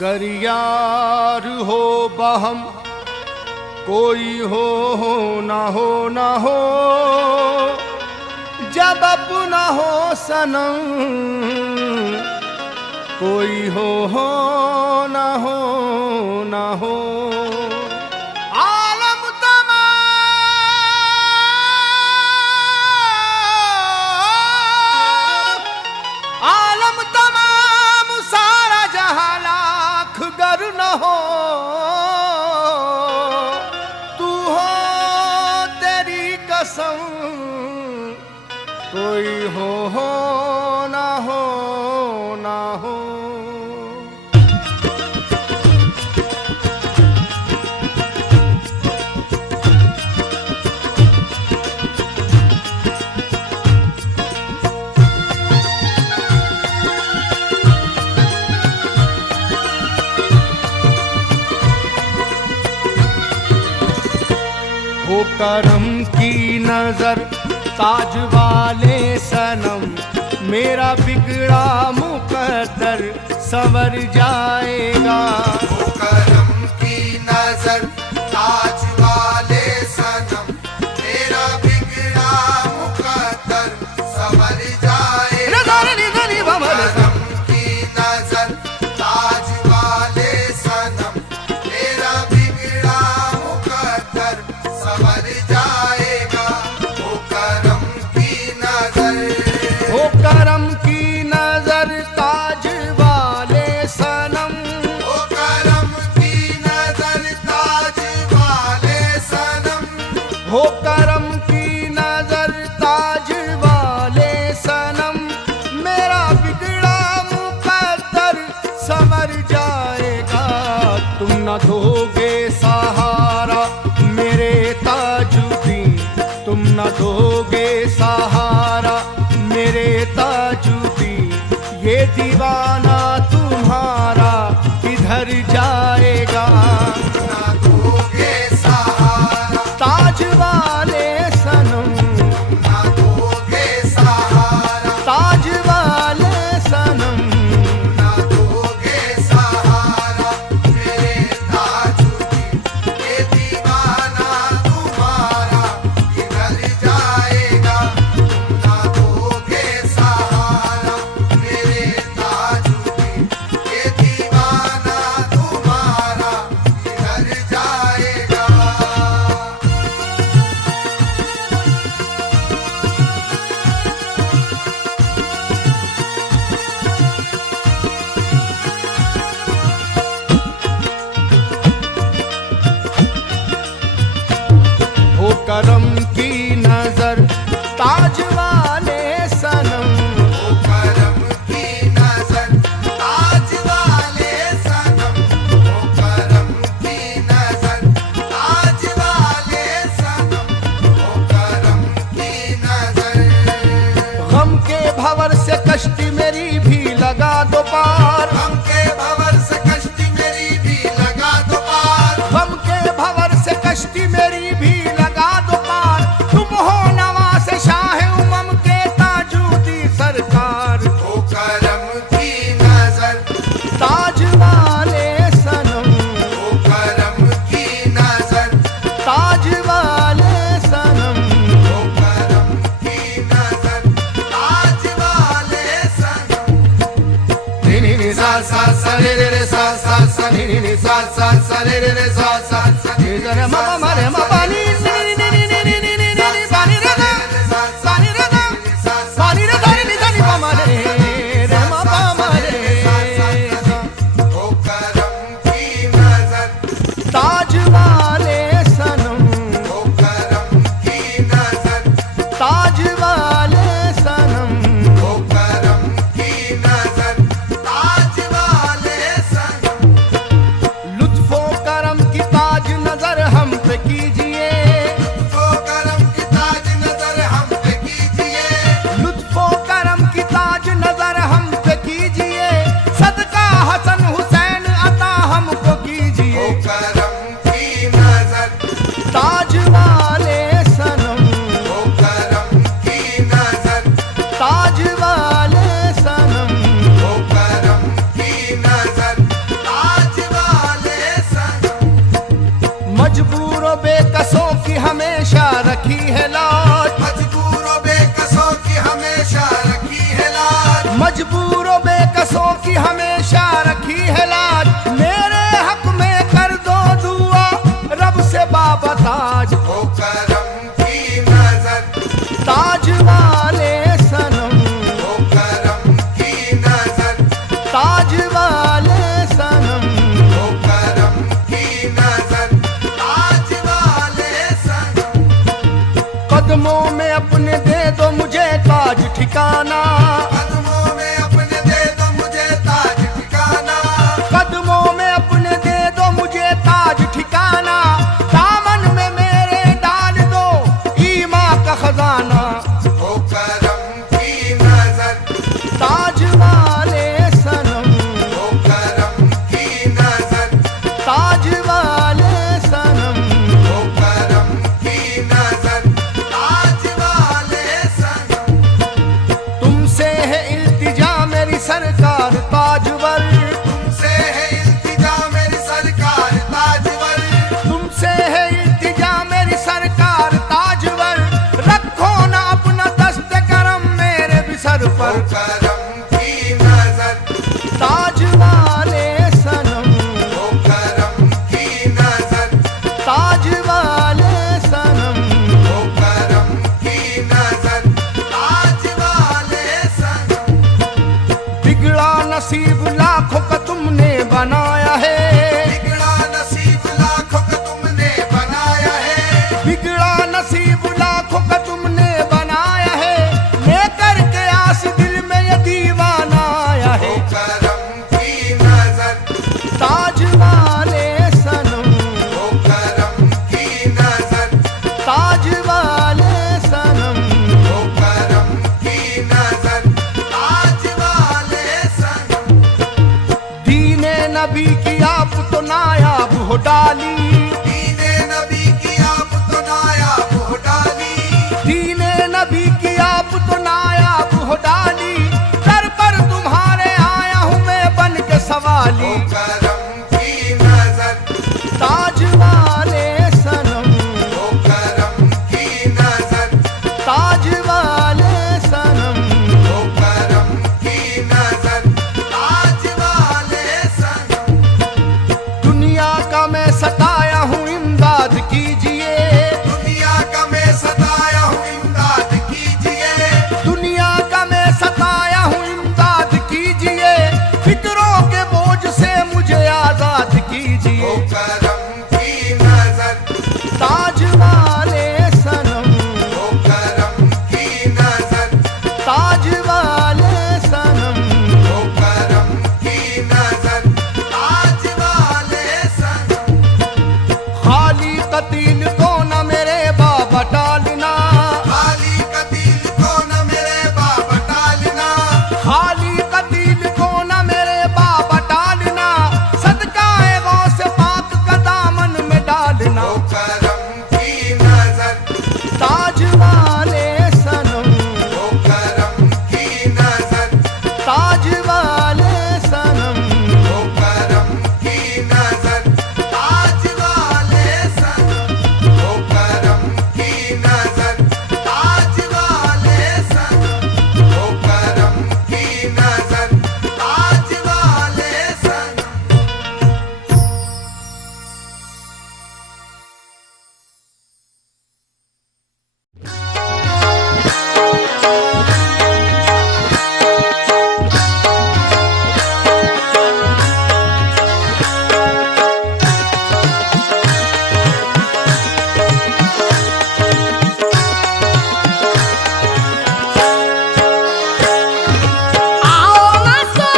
गरियार हो बहम कोई हो ना हो ना हो, जब अपना हो सनम कोई हो ना हो ना हो। आलम तमाम सारा जहां लाख गर न हो, तू हो तेरी कसम कोई हो ना हो ना हो। हो करम की नजर ताज वाले सनम, मेरा बिगड़ा मुकद्दर संवर जाएगा। हो करम की नजर ताज वाले सनम, मेरा बिगड़ा मुकद्दर संवर जाएगा। करम की नजर ताज वाले सनम, मेरा बिगड़ा मुकद्दर संवर जाएगा। हो करम की नजर, हो करम की नजर ताज वाले सनम, हो करम की नजर ताज वाले सनम, हो करम की नजर ताज वाले सनम, मेरा बिगड़ा मुकद्दर संवर जाएगा। तुम न दोगे सहारा मेरे ताजुद्दीन, तुम न दोगे सहारा मेरे ताजुद्दीन, ये दीवाना तुम्हारा किधर जाएगा। ना दोगे सहारा, ताज वाले सनम, ना दोगे सहारा, ताज वाले सनम, ना दोगे सहारा मेरे ताजुद्दीन, ये दीवाना तुम्हारा किधर जाएगा। ना दोगे सहारा मेरे ताजुद्दीन, ये दीवाना तुम्हारा किधर जाएगा। हो करम की नजर ताज वाले सनम, हो करम की नजर ताज वाले सनम, हो करम की नजर ताज वाले सनम, हो करम की नजर। गम के भंवर से कश्ती मेरी भी लगा दो पार, गम के भंवर से कश्ती मेरी भी लगा दो पार, गम के भंवर से कश्ती मेरी भी लगा दो पार। तुम हो नवाज़ शाह उमम के ताजुद्दीन सरकार, हो करम की नजर, ताज वाले सनम, हो करम की नजर, ताज वाले सनम, हो करम की नजर ताज वाले सनम। नी नी नी सा सा सा रे रे रे सा सा सा नी नी नी सा सा सा रे रे रे सा सा सा नी रे रे मा मा रे मा पा नी नी नी नी नी नी नी नी नी नी पा नी रे गा पा नी रे गा पा नी रे गा नी नी नी पा मा रे रे मा पा मा रे सा। हो करम की नजर, ताज वाले सनम, हो करम की नजर, ताज वाले सनम, हो करम की नजर ताज वाले सनम। लुत्फो करम की ताज नजर हम पे कीजिए, मजबूरों बेकसों की हमेशा रखी है लाज, मेरे हक में कर दो दुआ रब से बाबा ताज। हो करम की नजर, ताज वाले सनम, हो करम की नजर, ताज वाले सनम, हो करम की नजर, ताज वाले सनम। कदमों में अपने दे दो मुझे ताज ठिकाना, कदमों में अपने दे दो मुझे ताज ठिकाना, कदमों में अपने दे दो मुझे ताज ठिकाना, दामन में मेरे डाल दो ईमान का खजाना। हो करम की नजर, ताज वाले सनम, हो करम की नजर, ताज वाले सनम, हो करम की नजर, ताज वाले सनम। तुमसे है इल्तिजा मेरी सरकार ताजवर, तुमसे है इल्तिजा मेरी सरकार ताजवर, तुमसे है इल्तिजा मेरी सरकार ताजवर, रखो ना अपना दस्त करम मेरे भी सर हो पर। करम की नजर, ताज वाले सनम, हो करम की नजर, ताज वाले सनम, हो करम की नजर, ताज वाले सनम। बिगड़ा नसीब लाखों का तुमने बनाया है, बिगड़ा नसीब लाखों का तुमने बनाया है, बिगड़ा नसीब लाखों का तुमने बनाया है, लेकर के आस दिल में ये दीवाना आया हो है। करम की नजर, ताज वाले सनम, हो करम की नजर, ताज वाले सनम, हो करम की नजर, ताज वाले सनम। दीने नबी की आप तो नायाब हो डाली, दीने नबी की आप तो नायाब हो डाली, दीने नबी की आप तो नायाब हो डाली, दर पर तुम्हारे आया हूँ मैं बन के सवाली। हो करम की नजर, ताज वाले सनम, हो करम की नजर, ताज वाले सनम, हो करम की नजर, ताज वाले सनम। दुनिया का मैं सताया हूँ इमदाद कीजिए, दुनिया का मैं सताया हूँ इमदाद कीजिए, दुनिया का मैं सताया हूँ इमदाद कीजिए, फिक्रों के बोझ से मुझे आजाद हो कीजिए। करम की नजर, ताज वाले सनम, हो करम की नजर, ताज वाले सनम, हो करम की नजर, ताज वाले सनम। खाली कतील को न मेरे बाबा टालना, खाली कतील को न मेरे बाबा टालना, खाली कतील को न मेरे बाबा टालना, सदका ए गौस पाक का दामन में डालना। हो करम की नजर, ताज वाले सनम, हो करम की नजर, ताज वाले सनम, हो करम की नजर, ताज वाले सनम। हो करम की नजर, ताज वाले सनम। हो करम की नजर, ताज वाले सनम। आओ मस्तो,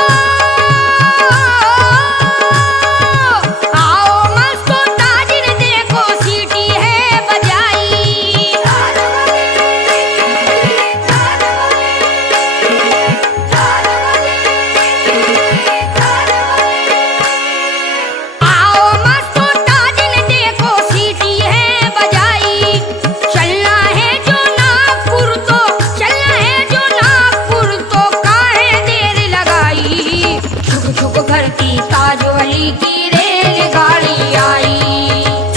आओ मस्तो, ताजिर देखो सीटी है बजाई। आओ मस्तो, ताजिर देखो सीटी है बजाई। चलना है जो नागपुर तो, चलना है जो नागपुर तो, काहे देर लगाई। छुक छुक करती ताजवली की रेलगाड़ी आई।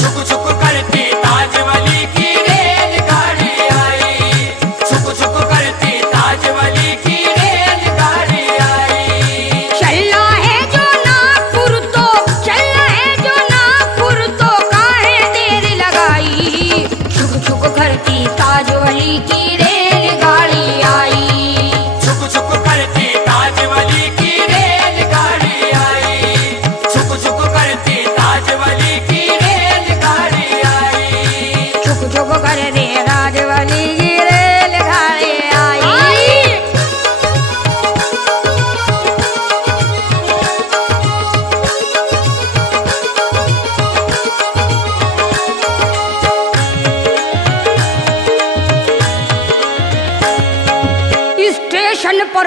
छुक छुक करती ताजवली की रेलगाड़ी आई, छुक छुक करती ताजवली की रेलगाड़ी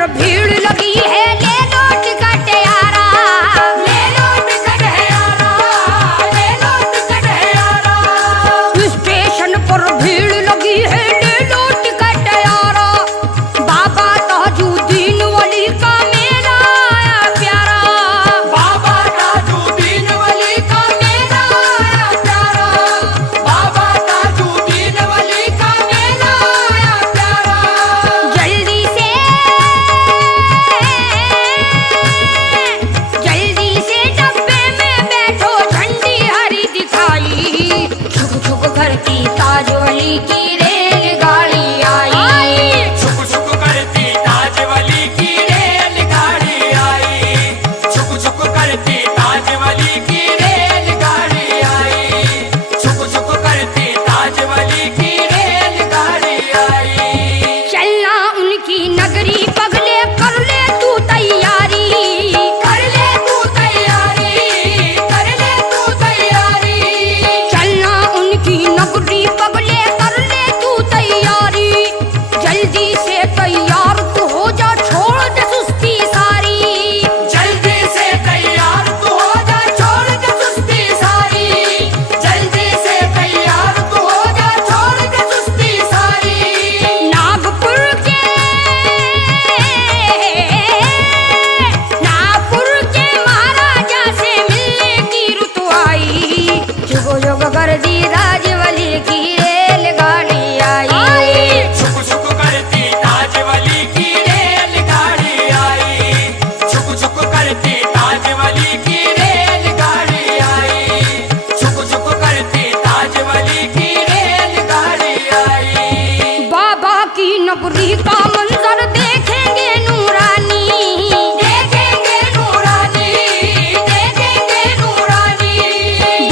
पर भीड़ लगी है, ले लो टिकट यारा, ले लो टिकट है यारा, ले लो टिकट है यारा। स्टेशन पर भीड़ लगी है, ले लो टिकट यारा, बाबा ताजुद्दीन वली का मेला आया प्यारा, बाबा ताजुद्दीन वली का मेला आया प्यारा, बाबा ताजुद्दीन वली का मेला आया प्यारा। जल्दी से डब्बे में बैठो, झंडी हरी दिखाई, छुक छुक करती ताजवली की रेलगाड़ी आई, छुक छुक करती ताजवली की रेलगाड़ी आई, छुक छुक करती ताजवली की रेलगाड़ी आई, छुक छुक करती ताजवली की रेलगाड़ी आई। चलना उनकी नगरी पगले, कर ले तू तैयारी, कर ले तू तैयारी, कर ले तू तैयारी, चलना उनकी नगरी पगले, कर ले तू तैयारी, जल्दी से तैयार तू हो जा, छोड़ दे सुस्ती सारी, जल्दी से तैयार तू हो जा, छोड़ दे सुस्ती सारी, जल्दी से तैयार तू हो जा, छोड़ दे सुस्ती सारी। नागपुर के महाराजा से मिलने की रुत आई, जुग जुग गर्दी राजवली की रेलगाड़ी आई, छुक छुक करती ताजवली की रेलगाड़ी आई, छुक छुक करती ताजवली की रेलगाड़ी आई, छुक छुक करती ताजवली की रेलगाड़ी आई। बाबा की नगरी का मंजर देखेंगे नूरानी, देखेंगे नूरानी, देखेंगे नूरानी,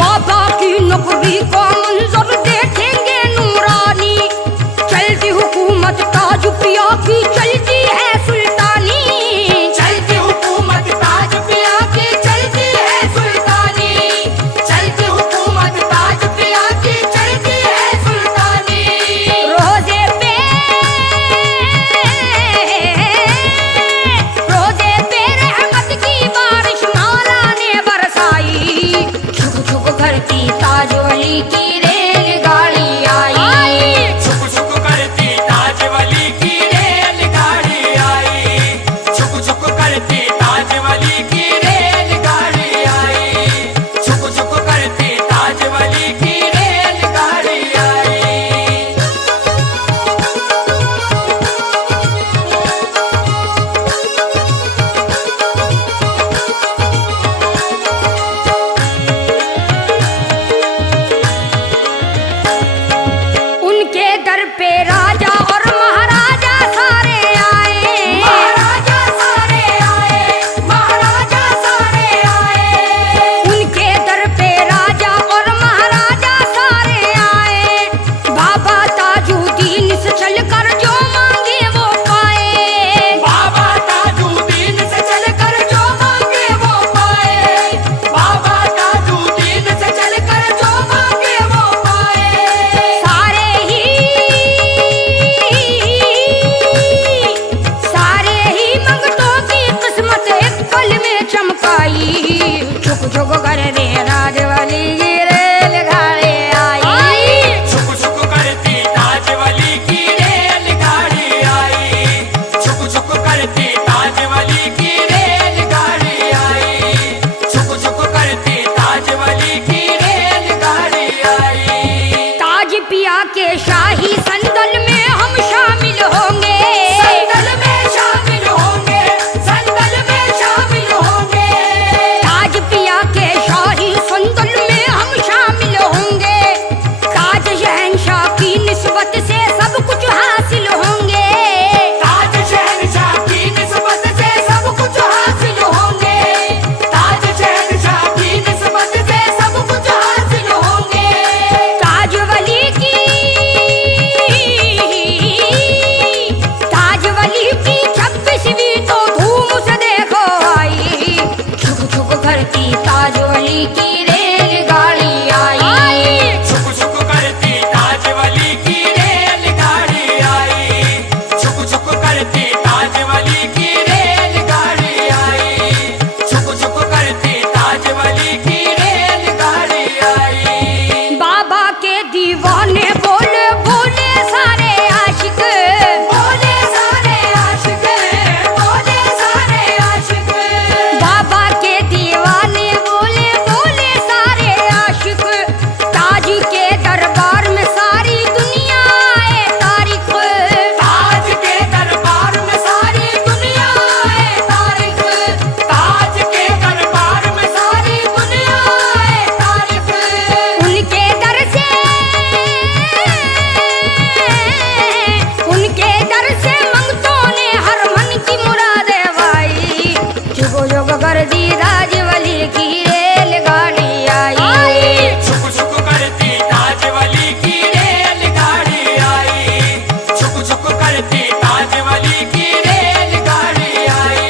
बाबा की नगरी का मंजर देखेंगे नूरानी, चलती हुकूमत ताज पिया की चलती है सुल्तानी, चलती हुकूमत ताज पिया की चलती है सुल्तानी, चलती हुकूमत ताज पिया की चलती है सुल्तानी। रोजे पे रहमत की बारिश मौला ने बरसाई, छुक छुक करती ताजवली की रेलगाड़ी आई, छुक छुक करती ताजवली की रेलगाड़ी आई, छुक छुक करती ताजवली की रेलगाड़ी आई, छुक छुक करती ताजवली की रेलगाड़ी आई। उनके दर पे राजा और महाराजा सारे आए, महाराजा सारे आए, महाराजा सारे आए, उनके दर पे राजा और महाराजा सारे आए, बाबा ताजुद्दीन से चलकर जो मांगे वो पाए, बाबा ताजुद्दीन से चलकर जो मांगे वो पाए, बाबा ताजुद्दीन से चलकर जो मांगे वो पाए। सारे ही मंगतों की किस्मत एक पल में चमकाई, छुक छुक कर दे राजवली की रेलगाड़ी आई, छुक छुक करती ताजवली की रेलगाड़ी आई, छुक छुक करती ताजवली की रेलगाड़ी आई, छुक छुक करती ताजवली की रेलगाड़ी आई। ताज पिया के शाही संदल में हम शामिल होंगे, संदल में शामिल होंगे, संदल में शामिल होंगे, ताज पिया के शाही जुग जुग करती ताजवली की रेलगाड़ी आई। छुक छुक करती ताजवली की रेलगाड़ी आई। छुक छुक करती ताजवली की रेलगाड़ी आई।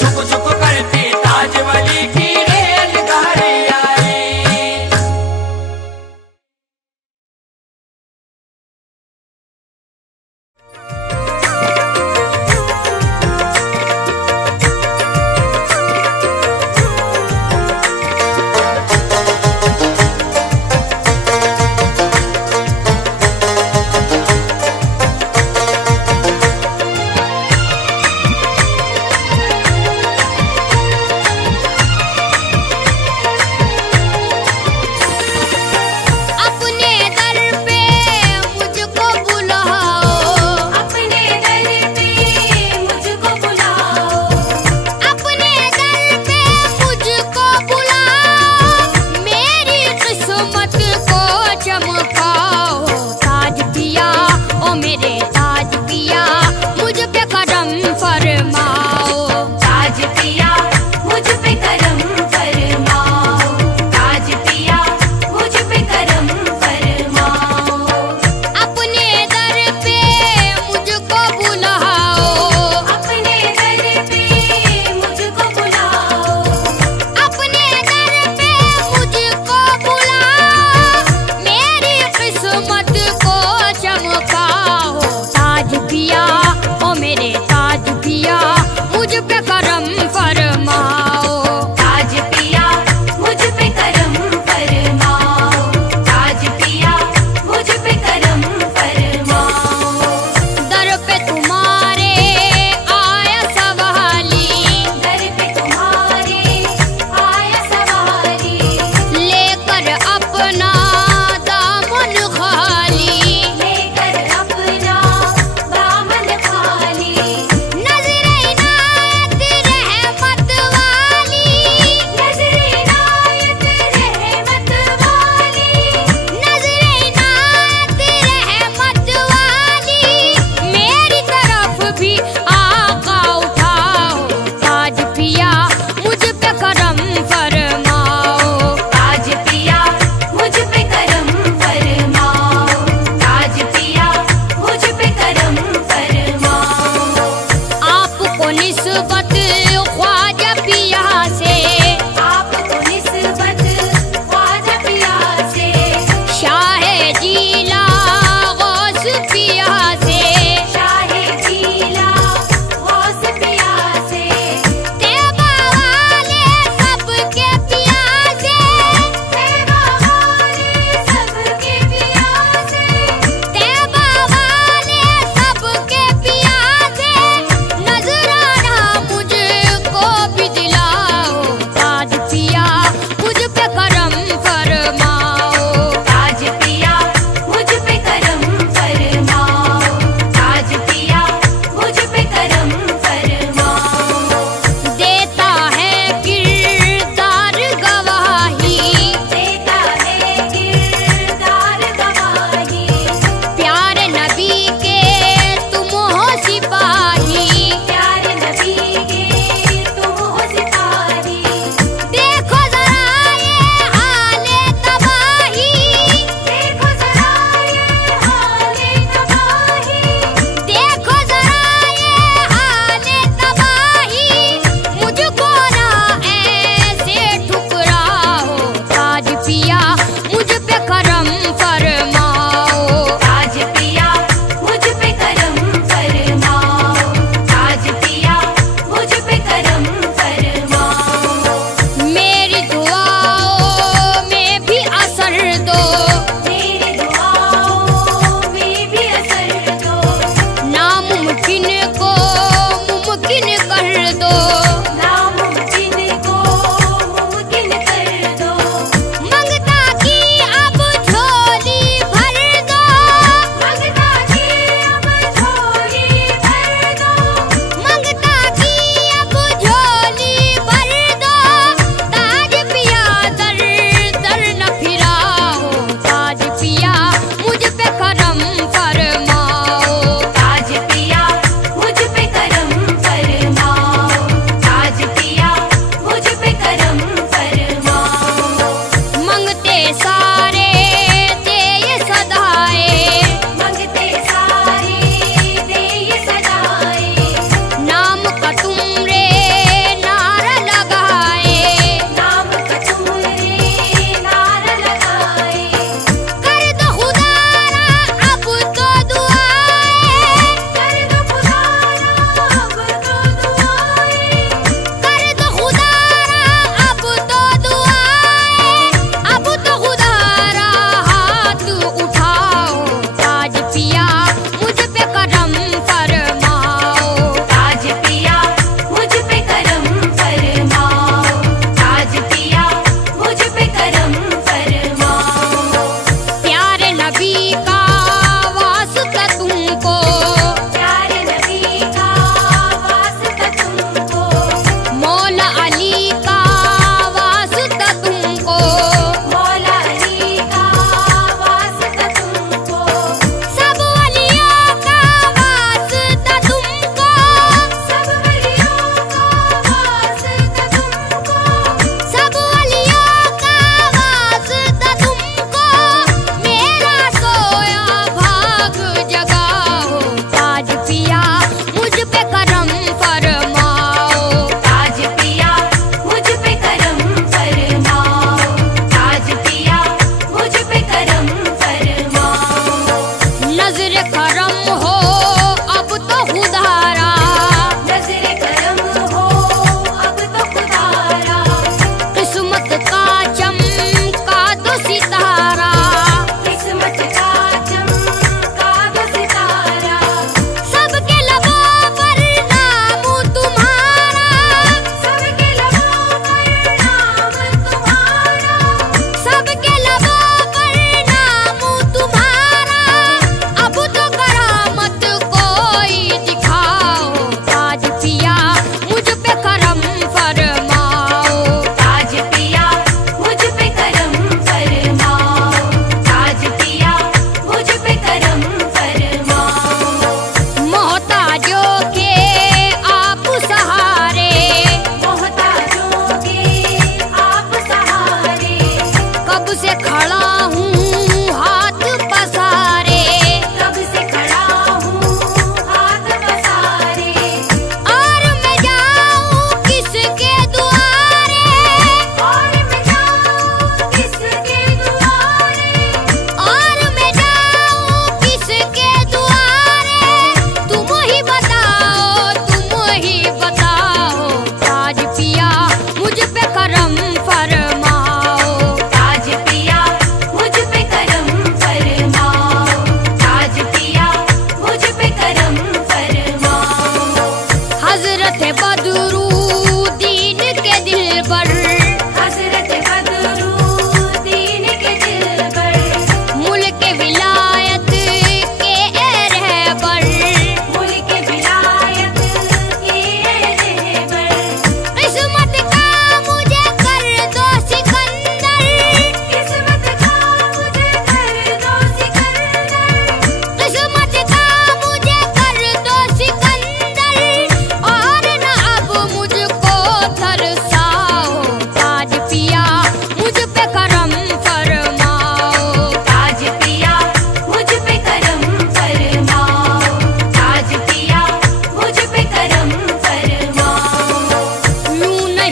छुक छुक करती ताजवली की रेलगाड़ी आई।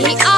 नहीं